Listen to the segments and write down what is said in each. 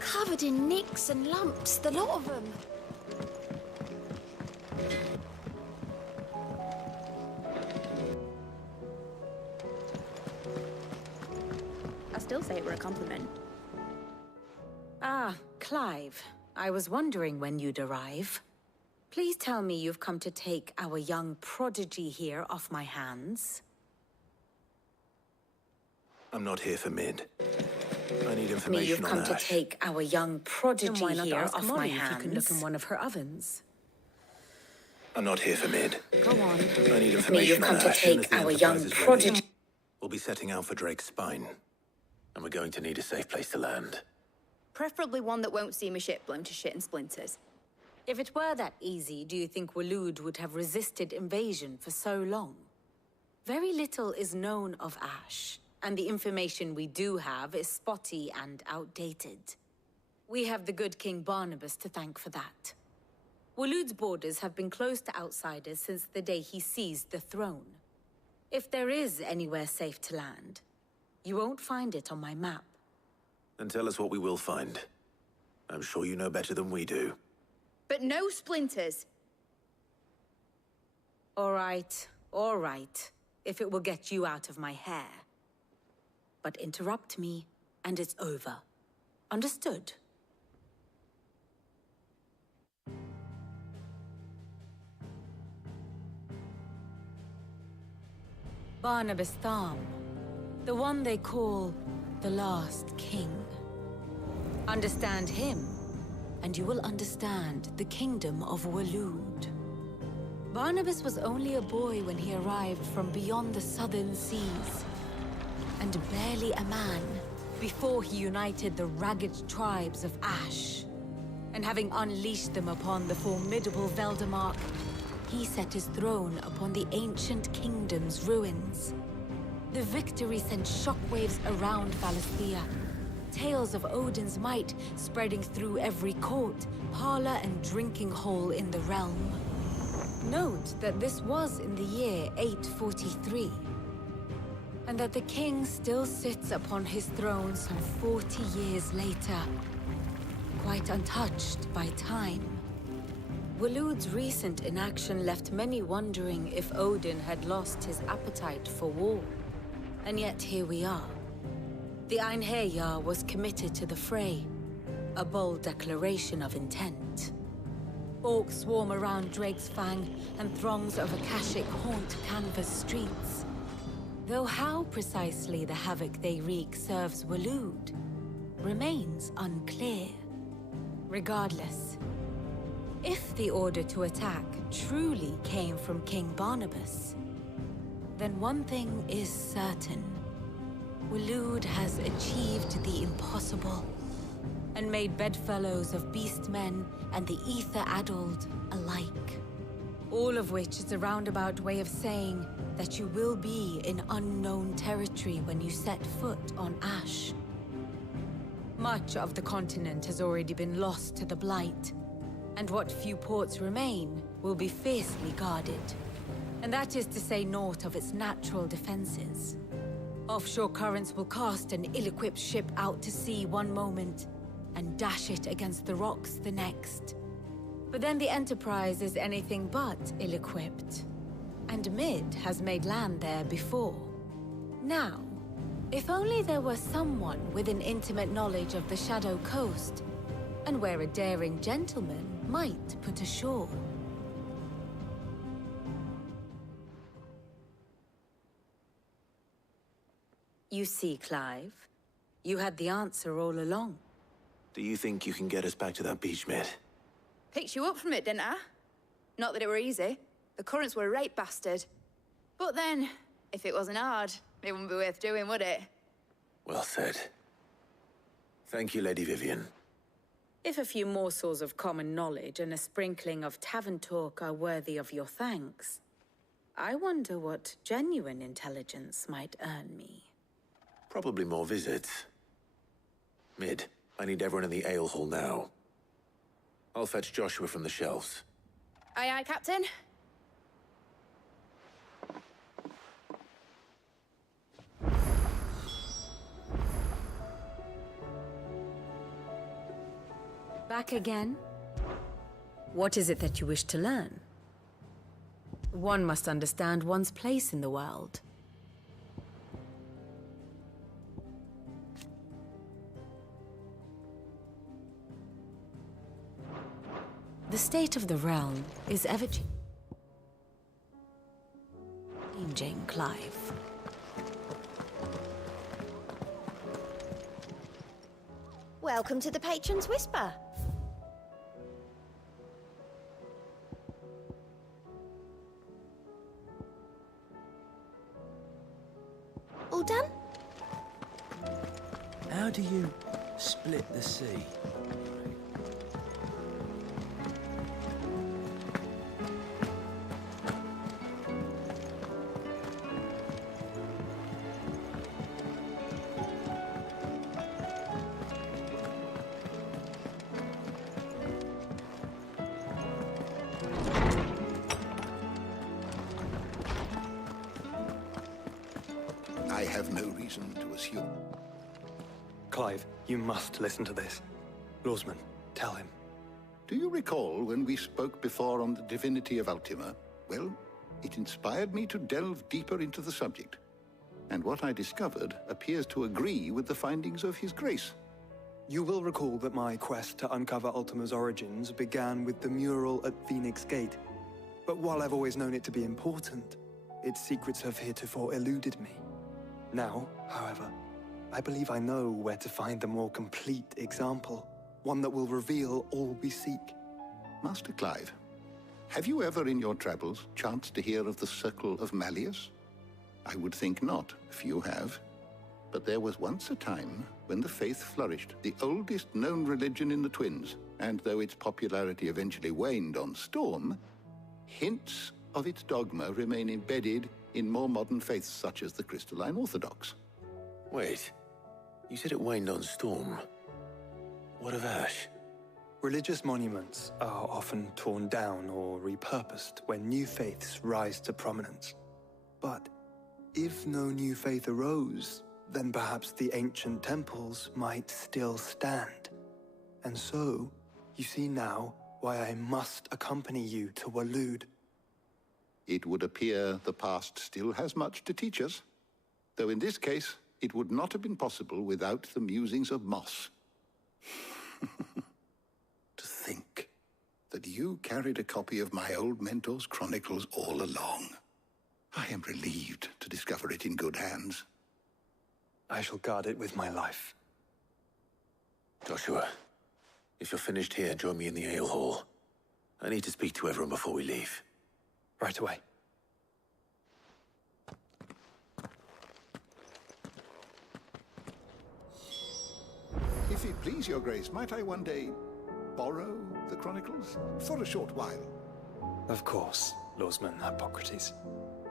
Covered in nicks and lumps, the lot of them. I still say it were a compliment. Ah, Clive. I was wondering when you'd arrive. Please tell me you've come to take our young prodigy here off my hands. I'm not here for Mid. I need Me, information you've come on to Ash. take our young prodigy Then why not here ask off Molly my if hands? you can look in one of her ovens? I'm not here for Mid. Go on. I need information Me, you've come on to Ash, and as take the our Enterprise young is ready, prodigy. we'll be setting out for Drake's Spine. And we're going to need a safe place to land. Preferably one that won't see my ship blown to shit and splinters. If it were that easy, do you think Waloed would have resisted invasion for so long? Very little is known of Ash, and the information we do have is spotty and outdated. We have the good King Barnabas to thank for that. Waloed's borders have been closed to outsiders since the day he seized the throne. If there is anywhere safe to land, you won't find it on my map. Then tell us what we will find. I'm sure you know better than we do. But no splinters. All right, if it will get you out of my hair. But interrupt me, and it's over. Understood? Barnabas Tham, the one they call the last king. Understand him, and you will understand the kingdom of Waloed. Barnabas was only a boy when he arrived from beyond the southern seas, and barely a man before he united the ragged tribes of Ash. And having unleashed them upon the formidable Veldamark, he set his throne upon the ancient kingdom's ruins. The victory sent shockwaves around Valisthea, tales of Odin's might spreading through every court, parlor, and drinking hole in the realm. Note that this was in the year 843, and that the king still sits upon his throne some 40 years later, quite untouched by time. Waloed's recent inaction left many wondering if Odin had lost his appetite for war. And yet here we are. The Einherjar was committed to the fray, a bold declaration of intent. Orcs swarm around Drake's Fang, and throngs of Akashic haunt Canvas streets. Though how precisely the havoc they wreak serves Waloed remains unclear. Regardless, if the order to attack truly came from King Barnabas, then one thing is certain. Waloed has achieved the impossible, and made bedfellows of beastmen and the ether-addled alike. All of which is a roundabout way of saying that you will be in unknown territory when you set foot on Ash. Much of the continent has already been lost to the Blight, and what few ports remain will be fiercely guarded. And that is to say naught of its natural defenses. Offshore currents will cast an ill-equipped ship out to sea one moment, and dash it against the rocks the next. But then the Enterprise is anything but ill-equipped. And Mid has made land there before. Now, if only there were someone with an intimate knowledge of the Shadow Coast, and where a daring gentleman might put ashore. You see, Clive, you had the answer all along. Do you think you can get us back to that beach, Mid? Picked you up from it, didn't I? Not that it were easy. The currents were a right bastard. But then, if it wasn't hard, it wouldn't be worth doing, would it? Well said. Thank you, Lady Vivian. If a few morsels of common knowledge and a sprinkling of tavern talk are worthy of your thanks, I wonder what genuine intelligence might earn me. Probably more visits. Mid, I need everyone in the ale hall now. I'll fetch Joshua from the shelves. Aye, aye, Captain. Back again? What is it that you wish to learn? One must understand one's place in the world. The state of the realm is ever changing, Clive. Welcome to the Patron's Whisper. All done? How do you split the sea? I have no reason to assume. Clive, you must listen to this. Lawsman, tell him. Do you recall when we spoke before on the divinity of Ultima? Well, it inspired me to delve deeper into the subject. And what I discovered appears to agree with the findings of His Grace. You will recall that my quest to uncover Ultima's origins began with the mural at Phoenix Gate. But while I've always known it to be important, its secrets have heretofore eluded me. Now, however, I believe I know where to find the more complete example, one that will reveal all we seek. Master Clive, have you ever in your travels chanced to hear of the Circle of Malleus? I would think not, if you have. But there was once a time when the faith flourished, the oldest known religion in the Twins, and though its popularity eventually waned on Storm, hints of its dogma remain embedded in more modern faiths such as the Crystalline Orthodox. Wait, you said it waned on Storm. What of Ash? Religious monuments are often torn down or repurposed when new faiths rise to prominence. But if no new faith arose, then perhaps the ancient temples might still stand. And so, you see now why I must accompany you to Waloed. It would appear the past still has much to teach us, though in this case, it would not have been possible without the musings of Moss. To think that you carried a copy of my old mentor's chronicles all along. I am relieved to discover it in good hands. I shall guard it with my life. Joshua, if you're finished here, join me in the ale hall. I need to speak to everyone before we leave. Right away. If it please your grace, might I one day borrow the chronicles? For a short while. Of course, Lawsman Hippocrates.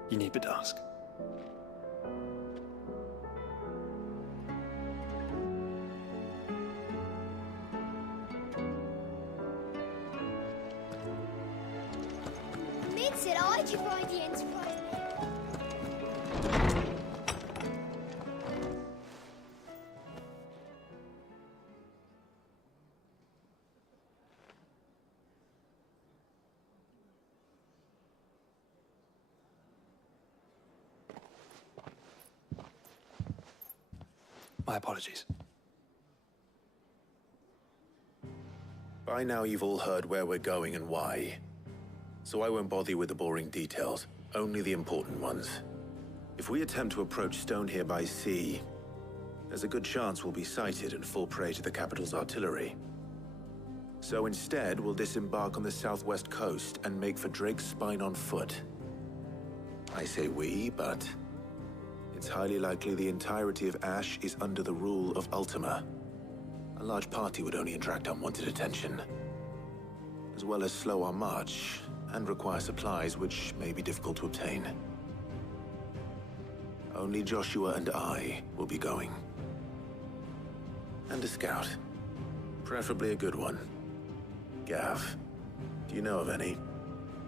You need but ask. Mid said I could ride the Enterprise. My apologies. By now you've all heard where we're going and why. So I won't bother you with the boring details, only the important ones. If we attempt to approach Stone here by sea, there's a good chance we'll be sighted and fall prey to the capital's artillery. So instead, we'll disembark on the southwest coast and make for Drake's Spine on foot. I say we, but it's highly likely the entirety of Ash is under the rule of Ultima. A large party would only attract unwanted attention, as well as slow our march and require supplies which may be difficult to obtain. Only Joshua and I will be going. And a scout. Preferably a good one. Gav, do you know of any?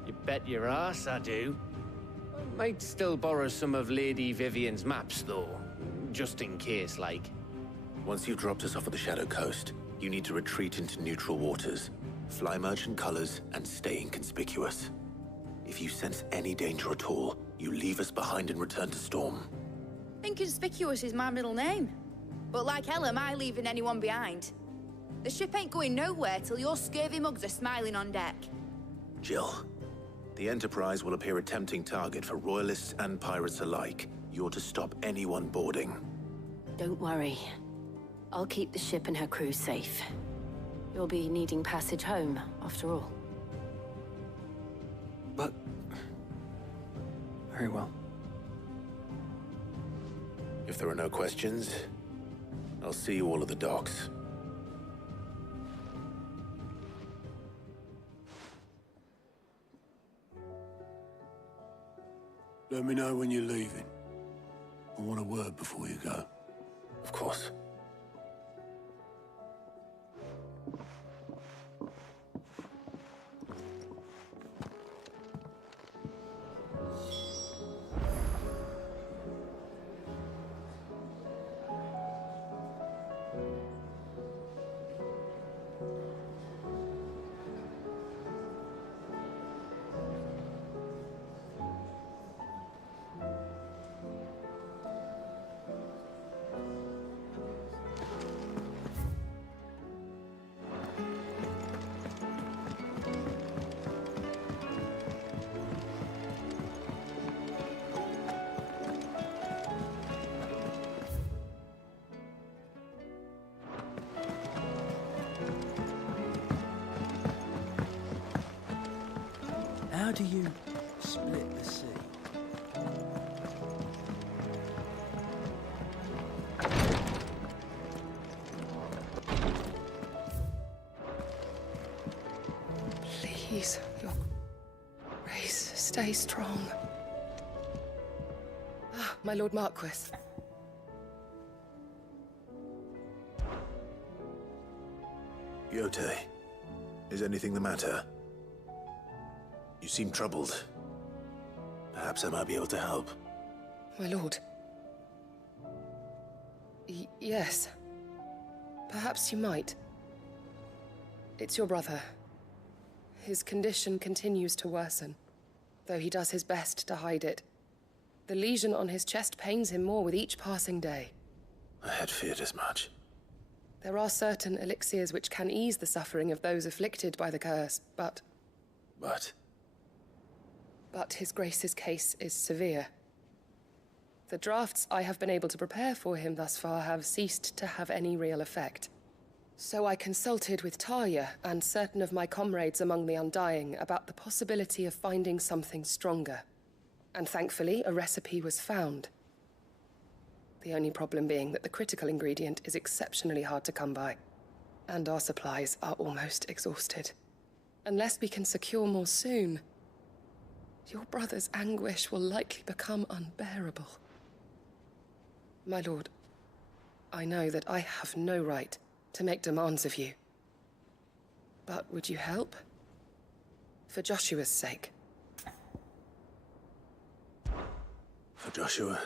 You bet your ass I do. Might still borrow some of Lady Vivian's maps, though. Just in case, like. Once you've dropped us off at the Shadow Coast, You need to retreat into neutral waters, fly merchant colors, and stay inconspicuous. If you sense any danger at all, you leave us behind and return to Storm. Inconspicuous is my middle name. But like hell am I leaving anyone behind. The ship ain't going nowhere till your scurvy mugs are smiling on deck. Jill, the Enterprise will appear a tempting target for royalists and pirates alike. You're to stop anyone boarding. Don't worry. I'll keep the ship and her crew safe. You'll be needing passage home, after all. But... very well. If there are no questions, I'll see you all at the docks. Let me know when you're leaving. I want a word before you go. Of course. How do you split the sea? Please, your grace, stay strong. Ah, my Lord Marquis. Yote, is anything the matter? You seem troubled. Perhaps I might be able to help. My lord. Yes. Perhaps you might. It's your brother. His condition continues to worsen, though he does his best to hide it. The lesion on his chest pains him more with each passing day. I had feared as much. There are certain elixirs which can ease the suffering of those afflicted by the curse, but his grace's case is severe. The drafts I have been able to prepare for him thus far have ceased to have any real effect. So I consulted with Talia and certain of my comrades among the Undying about the possibility of finding something stronger. And thankfully, a recipe was found. The only problem being that the critical ingredient is exceptionally hard to come by, and our supplies are almost exhausted. Unless we can secure more soon, your brother's anguish will likely become unbearable. My lord, I know that I have no right to make demands of you. But would you help? For Joshua's sake. For Joshua?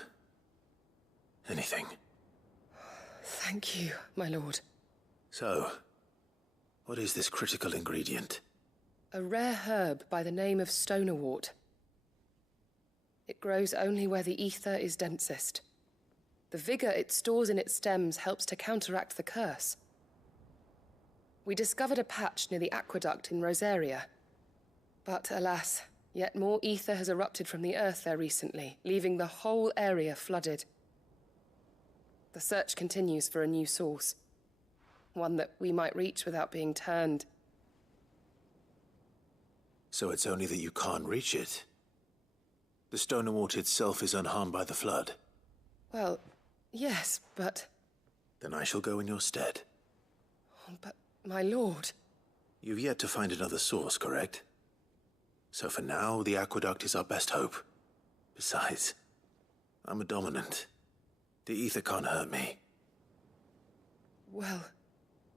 Anything. Thank you, my lord. So, what is this critical ingredient? A rare herb by the name of stonerwort. It grows only where the ether is densest. The vigor it stores in its stems helps to counteract the curse. We discovered a patch near the aqueduct in Rosaria. But alas, yet more ether has erupted from the earth there recently, leaving the whole area flooded. The search continues for a new source. One that we might reach without being turned. So it's only that you can't reach it? The stonerwort itself is unharmed by the flood? Well, yes, but... Then I shall go in your stead. But, my lord... You've yet to find another source, correct? So for now, the aqueduct is our best hope. Besides, I'm a dominant. The ether can't hurt me. Well,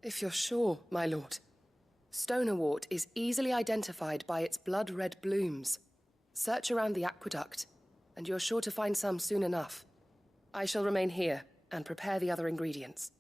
if you're sure, my lord. Stonerwort is easily identified by its blood-red blooms. Search around the aqueduct, and you're sure to find some soon enough. I shall remain here and prepare the other ingredients.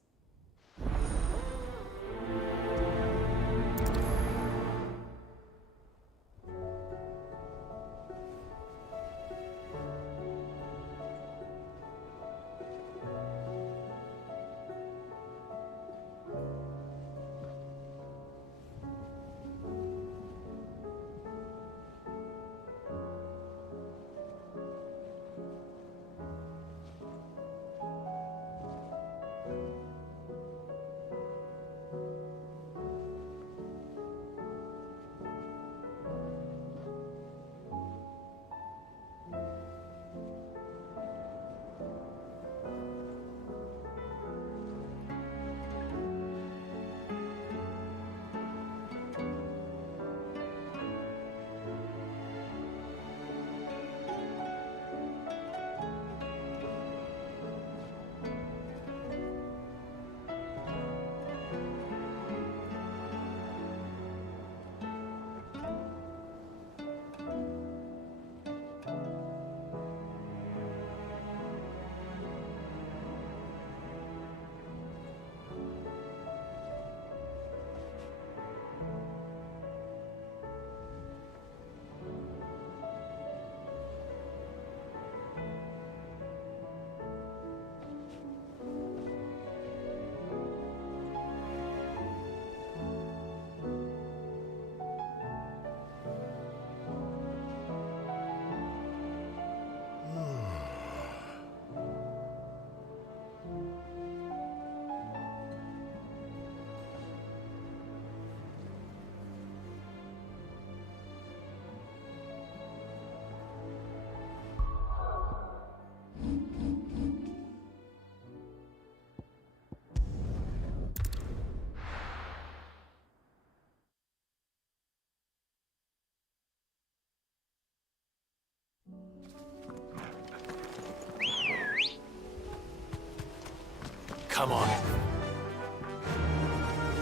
come on.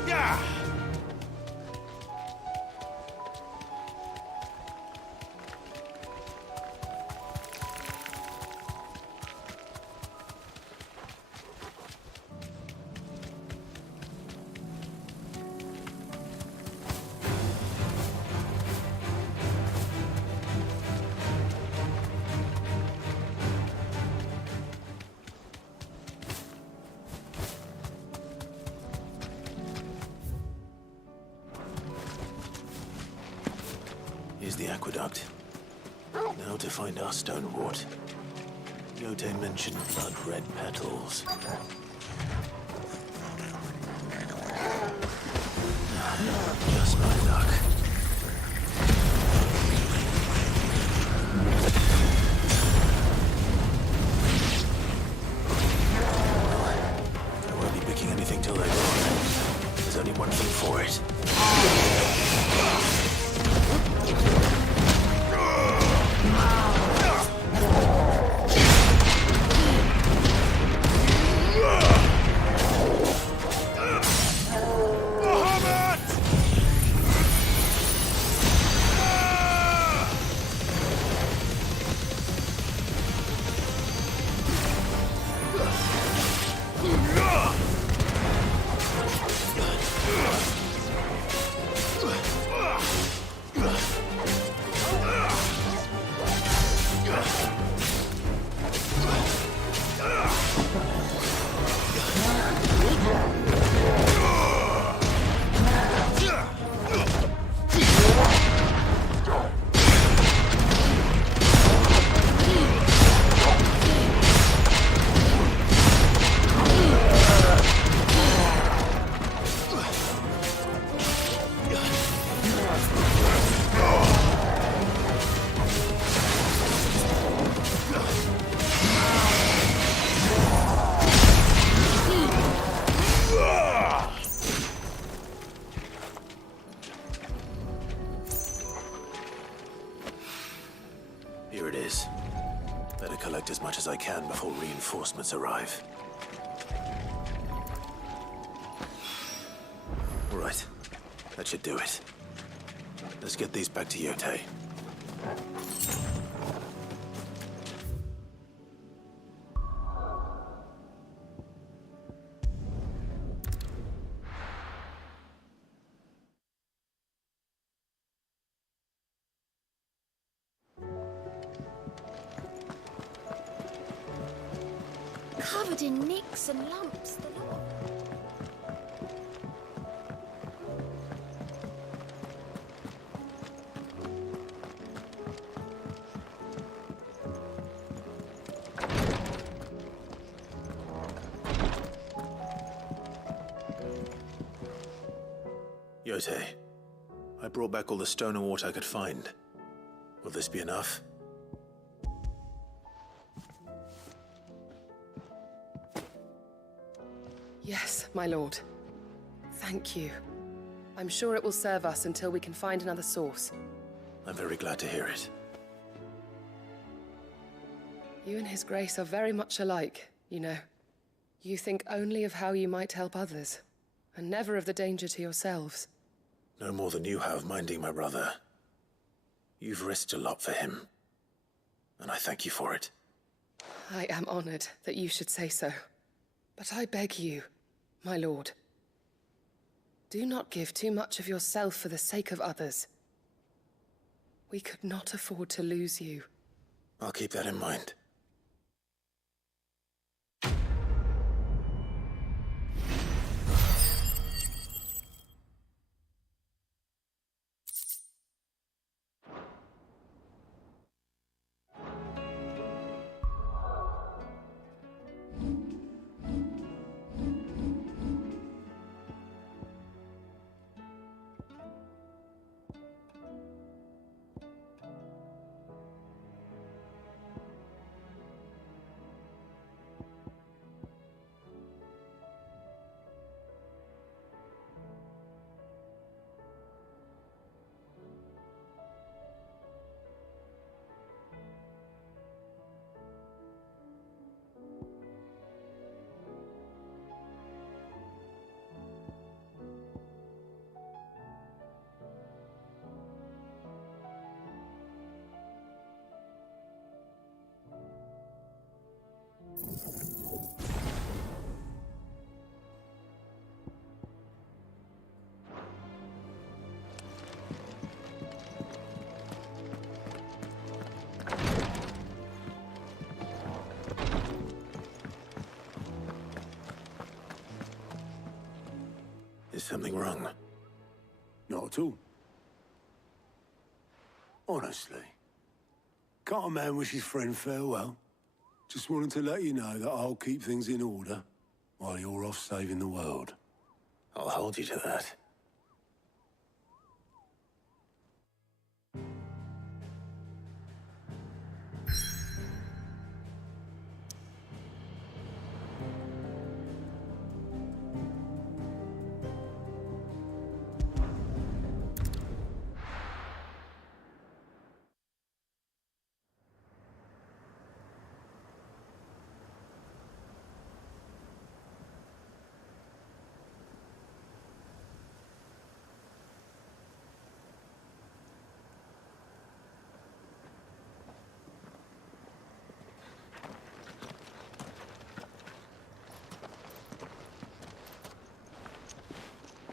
Yeah! Here's the aqueduct. Now to find our stonewort. Yote mentioned blood-red petals. Just my luck. I won't be picking anything till they're gone. There's only one thing for it. Here it is. Better collect as much as I can before reinforcements arrive. All right. That should do it. Let's get these back to Yote. Covered in nicks and lumps, the lot. Yote, I brought back all the stone and water I could find. Will this be enough? Yes, my lord. Thank you. I'm sure it will serve us until we can find another source. I'm very glad to hear it. You and His Grace are very much alike, you know. You think only of how you might help others, and never of the danger to yourselves. No more than you have minding my brother. You've risked a lot for him, and I thank you for it. I am honored that you should say so. But I beg you, my lord, do not give too much of yourself for the sake of others. We could not afford to lose you. I'll keep that in mind. Is something wrong? Not at all. Honestly. Can't a man wish his friend farewell? Just wanted to let you know that I'll keep things in order while you're off saving the world. I'll hold you to that.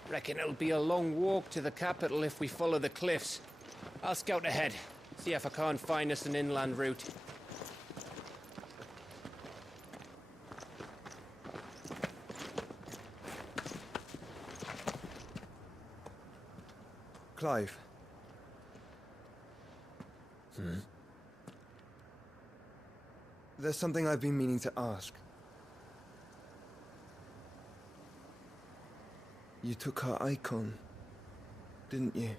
Reckon it'll be a long walk to the capital if we follow the cliffs. I'll scout ahead, see if I can't find us an inland route. Clive. There's something I've been meaning to ask. You took her icon, didn't you?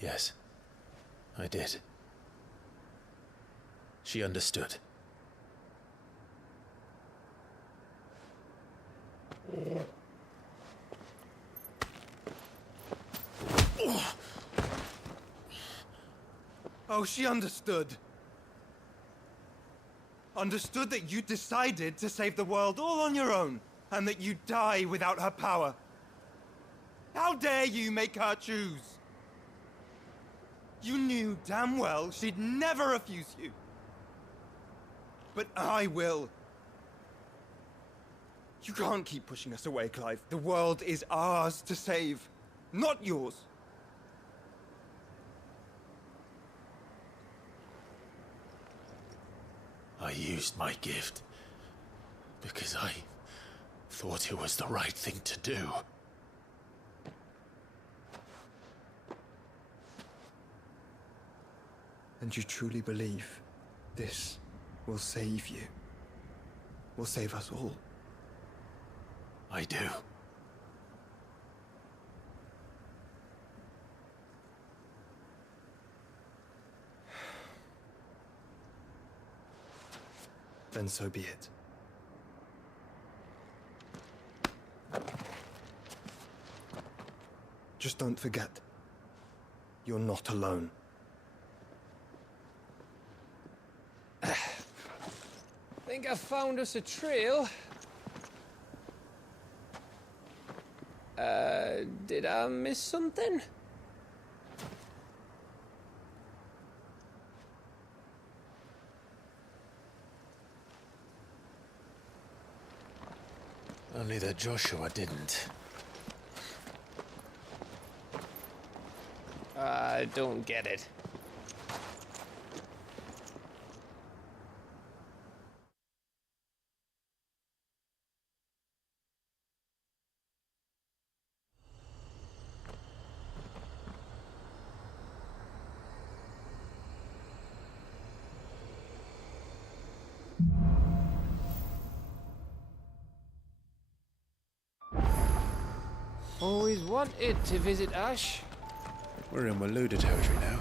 Yes, I did. She understood. Oh, she understood. Understood that you decided to save the world all on your own, and that you'd die without her power. How dare you make her choose? You knew damn well she'd never refuse you. But I will. You can't keep pushing us away, Clive. The world is ours to save, not yours. I used my gift because I thought it was the right thing to do. And you truly believe this will save you? Will save us all? I do. Then so be it. Just don't forget, you're not alone. Think I found us a trail. Did I miss something? Only that Joshua didn't. I don't get it. Always wanted to visit Ash. We're in Waluda territory now.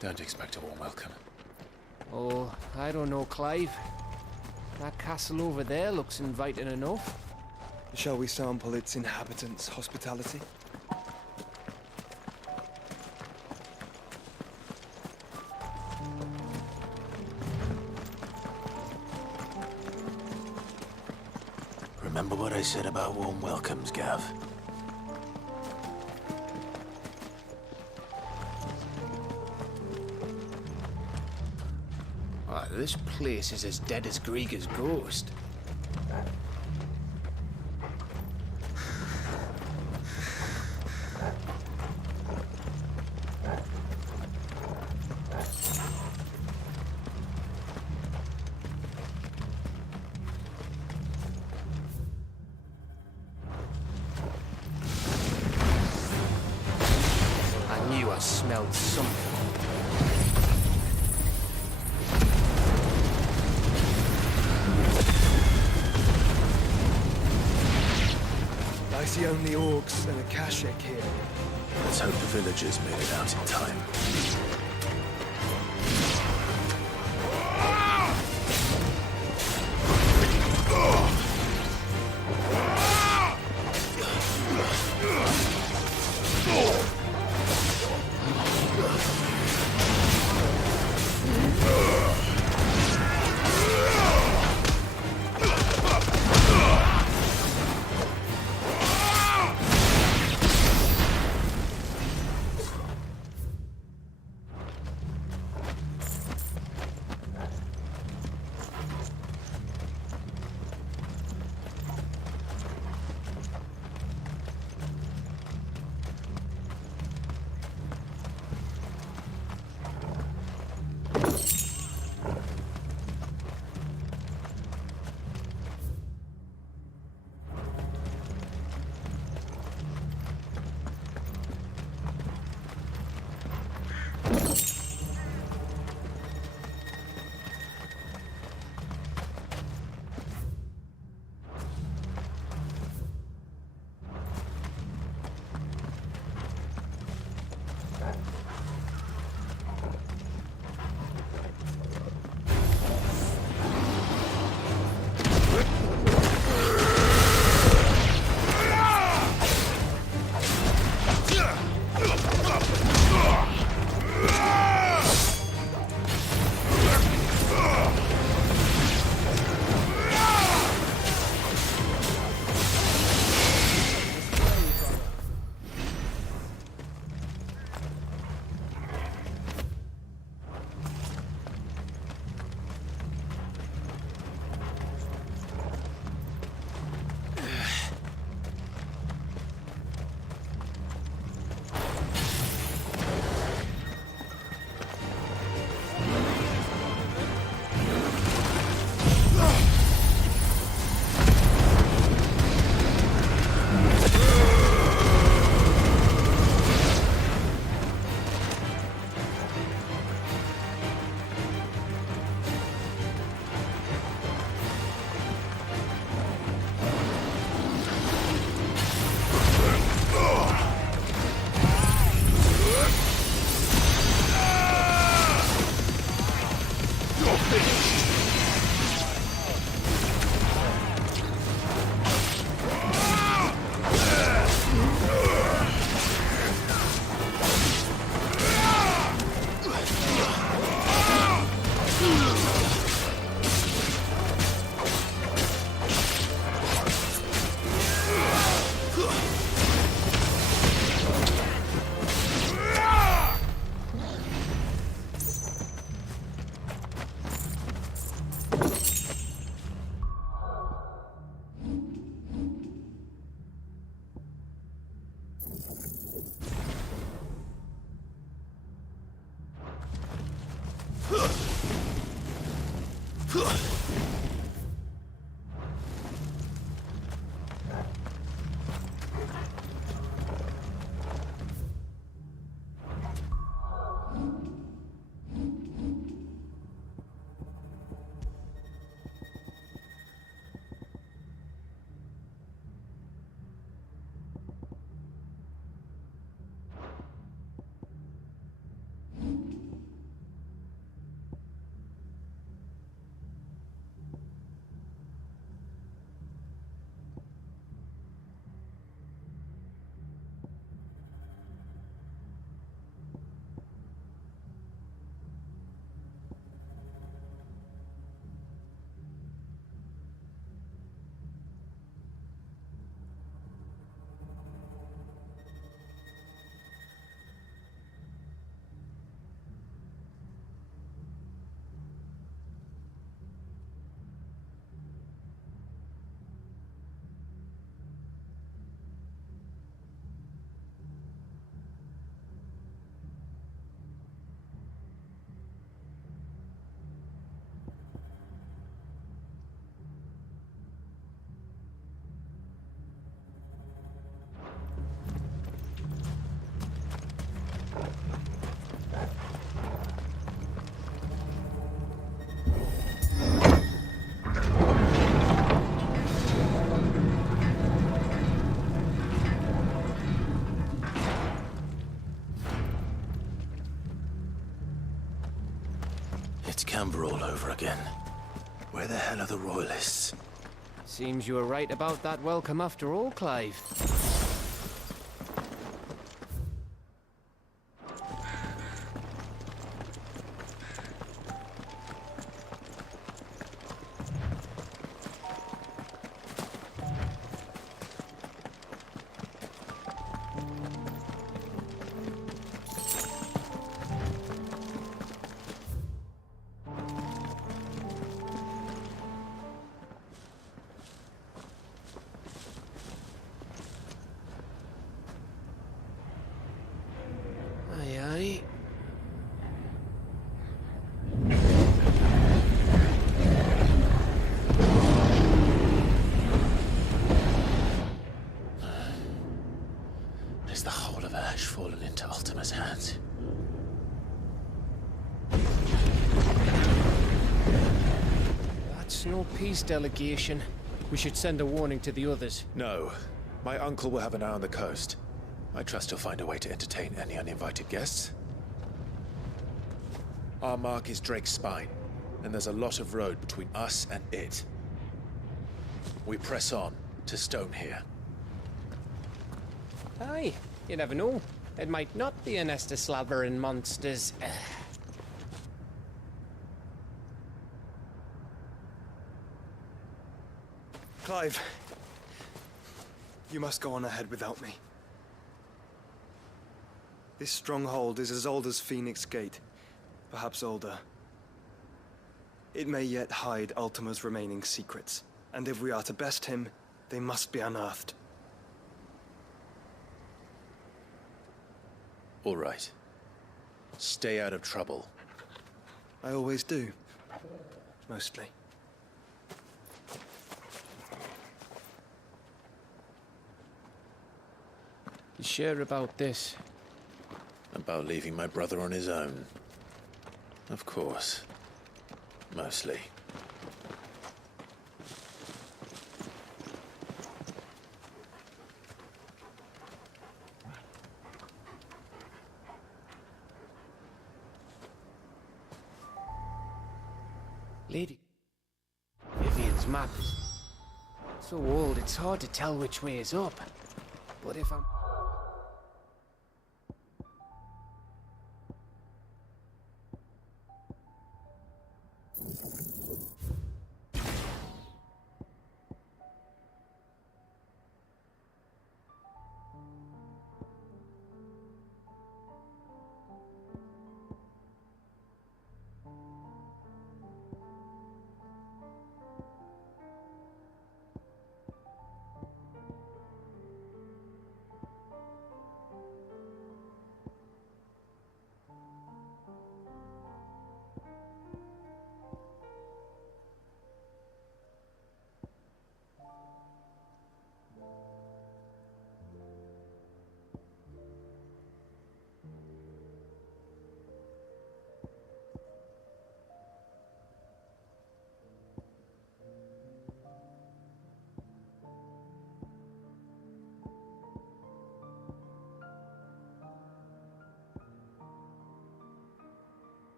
Don't expect a warm welcome. Oh, I don't know, Clive. That castle over there looks inviting enough. Shall we sample its inhabitants' hospitality? Remember what I said about warm welcomes, Gav? This place is as dead as Grieger's ghost. smelled something. I see only orcs and a Kashik here. Let's hope the villagers made it out in time. Amber all over again. Where the hell are the Royalists? Seems you were right about that welcome after all, Clive. Aye, aye. Is the whole of Ash fallen into Ultima's hands? That's no peace delegation. We should send a warning to the others. No. My uncle will have an eye on the coast. I trust he'll find a way to entertain any uninvited guests. Our mark is Drake's Spine, and there's a lot of road between us and it. We press on to Stone here. Aye, you never know. It might not be a nest of slavering monsters. Clive, you must go on ahead without me. This stronghold is as old as Phoenix Gate, perhaps older. It may yet hide Ultima's remaining secrets, and if we are to best him, they must be unearthed. All right. Stay out of trouble. I always do. Mostly. You sure about this? About leaving my brother on his own. Of course. Mostly. Lady... Vivian's map is so old it's hard to tell which way is up. But if I'm...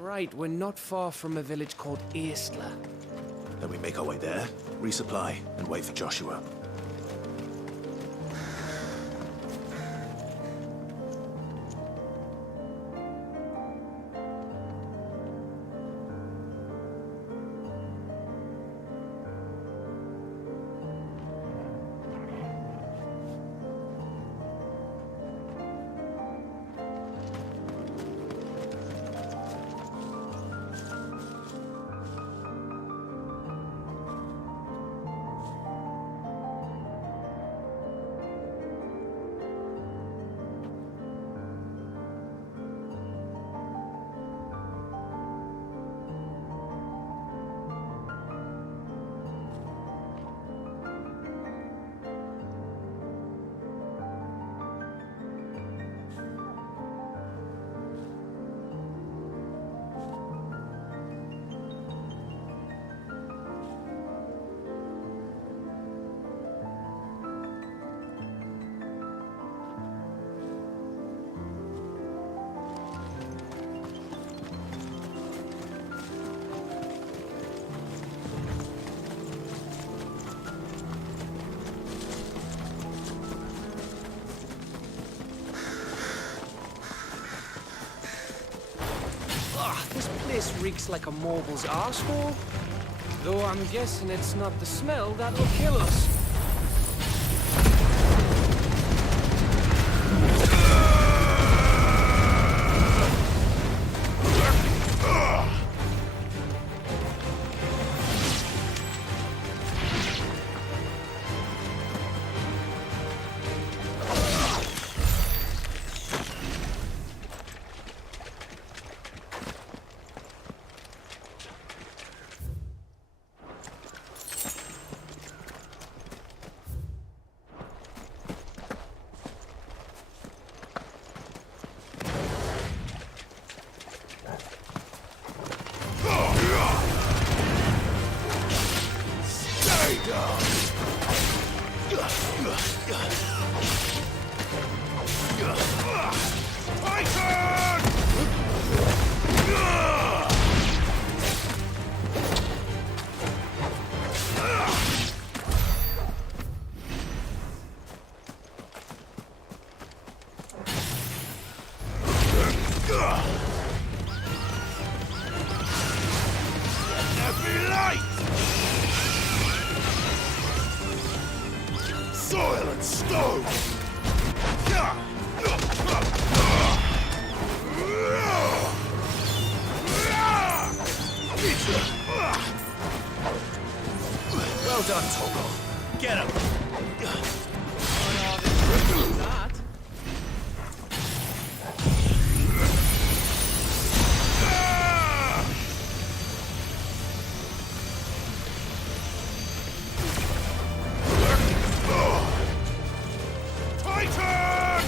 Right, we're not far from a village called Eastla. Then we make our way there, resupply, and wait for Joshua. This place reeks like a morble's arsehole. Though I'm guessing it's not the smell that'll kill us. Soil and stone! Well done, Togo. Get him! Titan!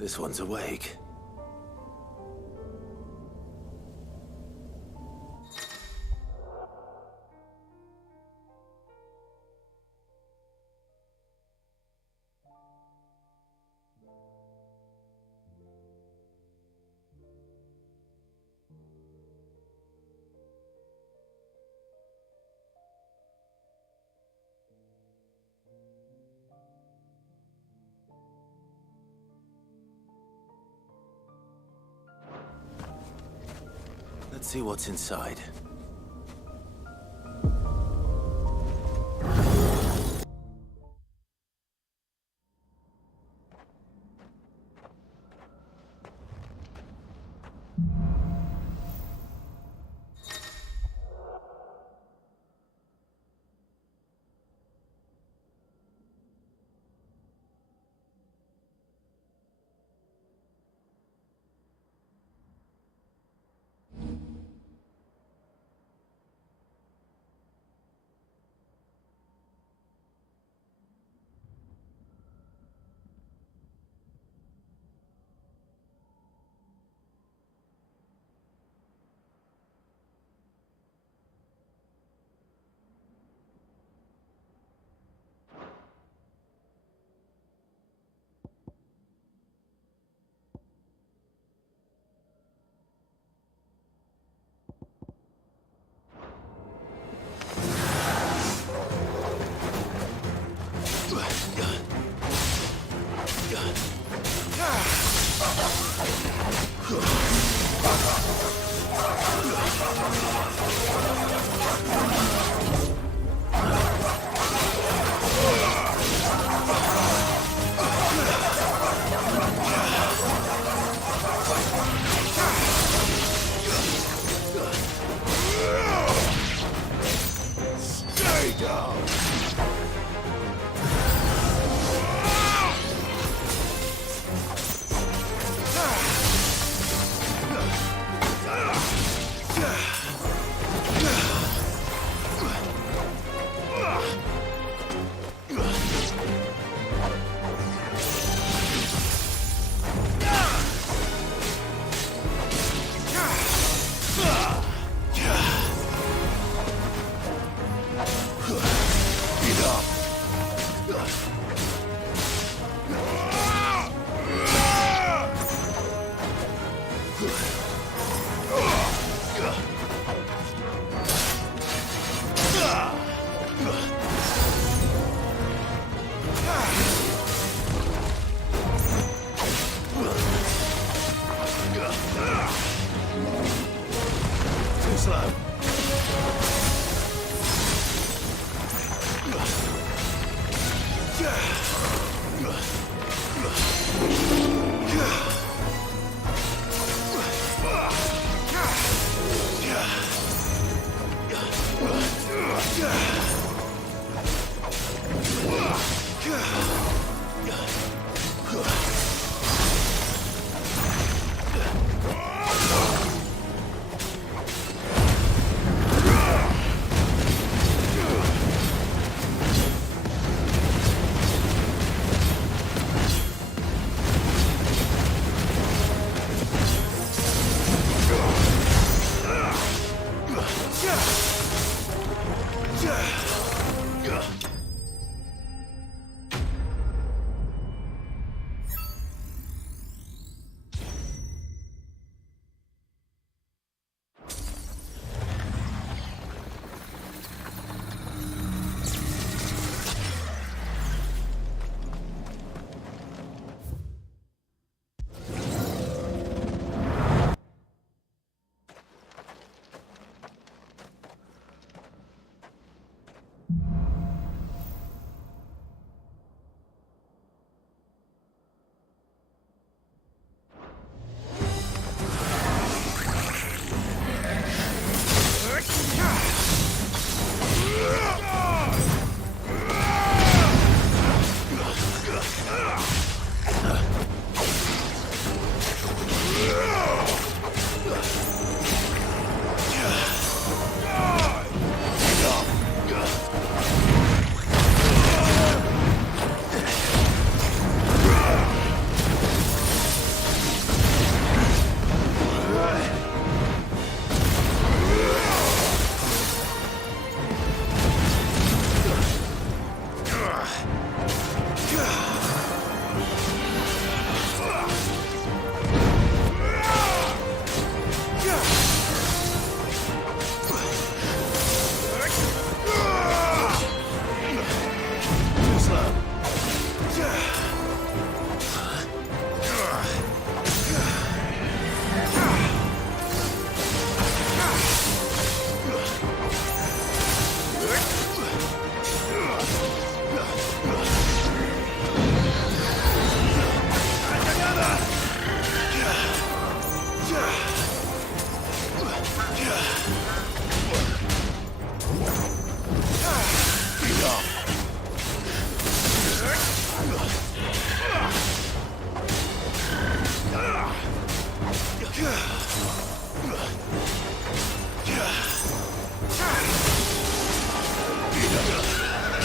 This one's awake. Let's see what's inside.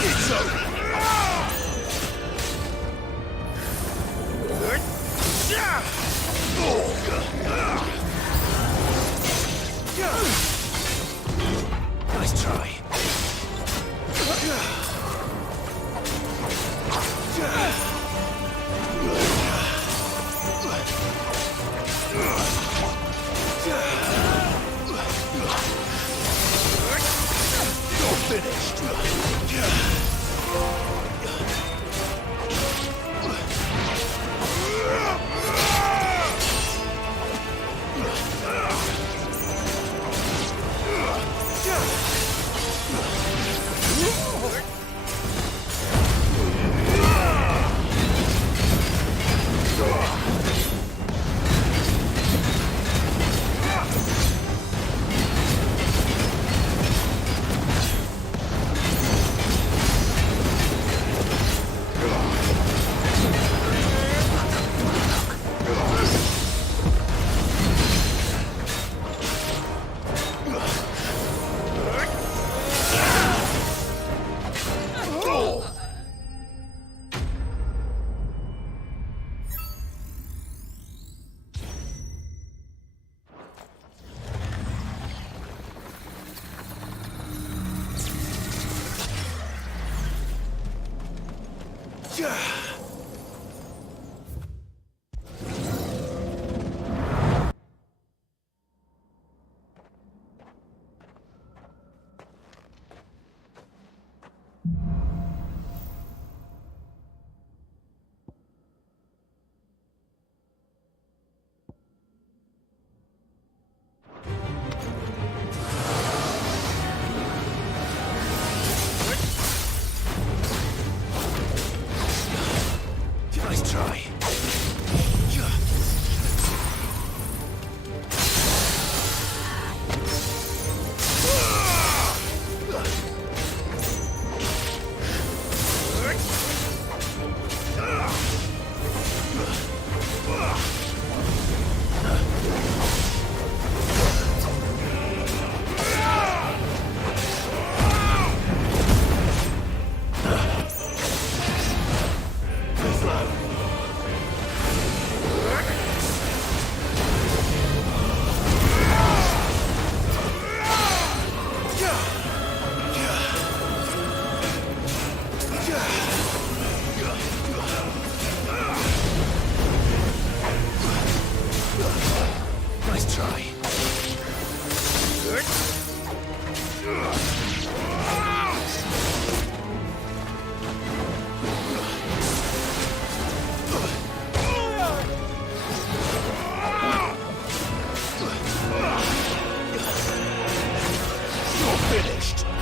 It's over. Nice try. You're finished. Nice try. Nice try. You're finished.